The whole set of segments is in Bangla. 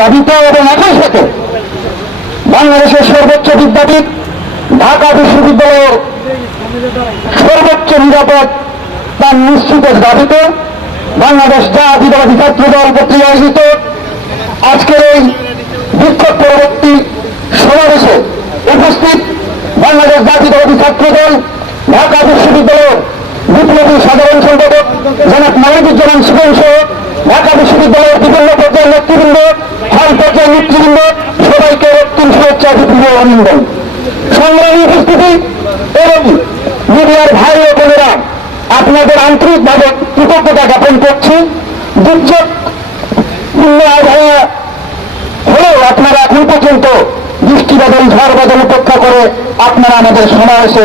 দাবিতে এবং একই সাথে বাংলাদেশের সর্বোচ্চ বিদ্যাপীঠ, ঢাকা বিশ্ববিদ্যালয়ের সর্বোচ্চ নিরাপদ তার নিশ্চিতের দাবিতে বাংলাদেশ জাতীয়তাবাদী ছাত্র দল কর্তৃক আয়োজিত আজকের এই বিক্ষোভ পরবর্তী সমাবেশে উপস্থিত বাংলাদেশ জাতীয়তাবাদী ছাত্র দল, ঢাকা বিশ্ববিদ্যালয়ের বিপ্লবী সাধারণ সম্পাদক জনাব মালিকুজ্জামান সুগম সহ ঢাকা বিশ্ববিদ্যালয়ের বিভিন্ন পর্যায়ের নেতৃবৃন্দ হল পর্যায়ের নেতৃবৃন্দ সবাইকে রক্তিম শুভেচ্ছা বিপ্লবী অভিনন্দন। সংগ্রামী উপস্থিতি এবং মিডিয়ার ভাই ও বোনেরা, আপনাদের আন্তরিকভাবে কৃতজ্ঞতা জ্ঞাপন করছি। দুর্যোগ হলেও আপনারা এখন পর্যন্ত বৃষ্টি বাদল, ঝড় বাদল উপেক্ষা করে আপনারা আমাদের সমাবেশে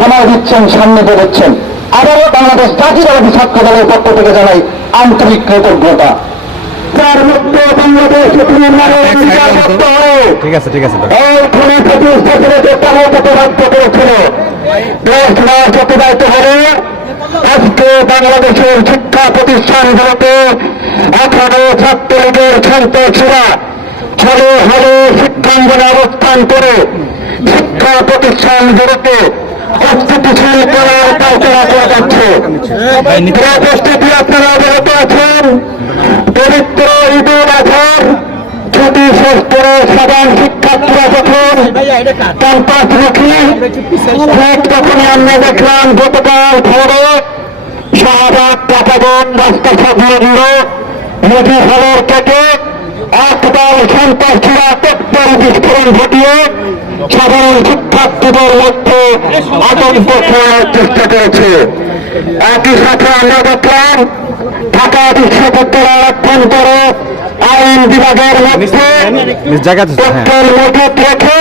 সময় দিচ্ছেন, সামনে বেরোচ্ছেন আবারও বাংলাদেশ জাতীয়তাবাদী ছাত্র দলের পক্ষ থেকে জানাই আন্তরিক কৃতজ্ঞতা। তার মধ্যে বাংলাদেশ বিচার করতে হবে ঠিক আছে ঠিক আছে এই খুনি প্রতিষ্ঠাকে তারা প্রতিবাদ্য করেছিল। দেশ মাস অতিবাহিত হবে। আজকে বাংলাদেশের শিক্ষা প্রতিষ্ঠানগুলোতে এখনও ছাত্রলীগের সন্ত্রাসীরা ছলে হলে শিক্ষাঙ্গনে অবস্থান করে শিক্ষা প্রতিষ্ঠানগুলোকে আপনারা অবগত আছেন পবিত্র ঈদুল আজহার ছুটি শেষ করে সাধারণ শিক্ষার্থীরা যখন ক্যাম্পাস রুখি ঠিক তখনই আমরা দেখলাম গতকাল ভোরে শাহবাগ টাকাগন রাস্তা সাজিয়ে দিল মুজি হলের থেকে একদল সন্ত্রাসীরা পেট্রোল বিস্ফোরণ ঘটিয়ে সাধারণ শিক্ষার্থীদের মধ্যে আতঙ্ক ছড়ানোর চেষ্টা করেছে। একই সাথে আমরা দেখলাম ঢাকা বিশ্ববিদ্যালয়ের অভ্যন্তরে আইন বিভাগের মধ্যে হ্যাঁ। রেখে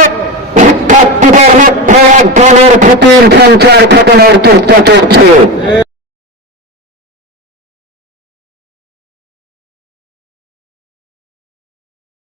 শিক্ষার্থীদের মধ্যে এক ধরনের ভীতির সঞ্চার ঘটানোর চেষ্টা চলছে।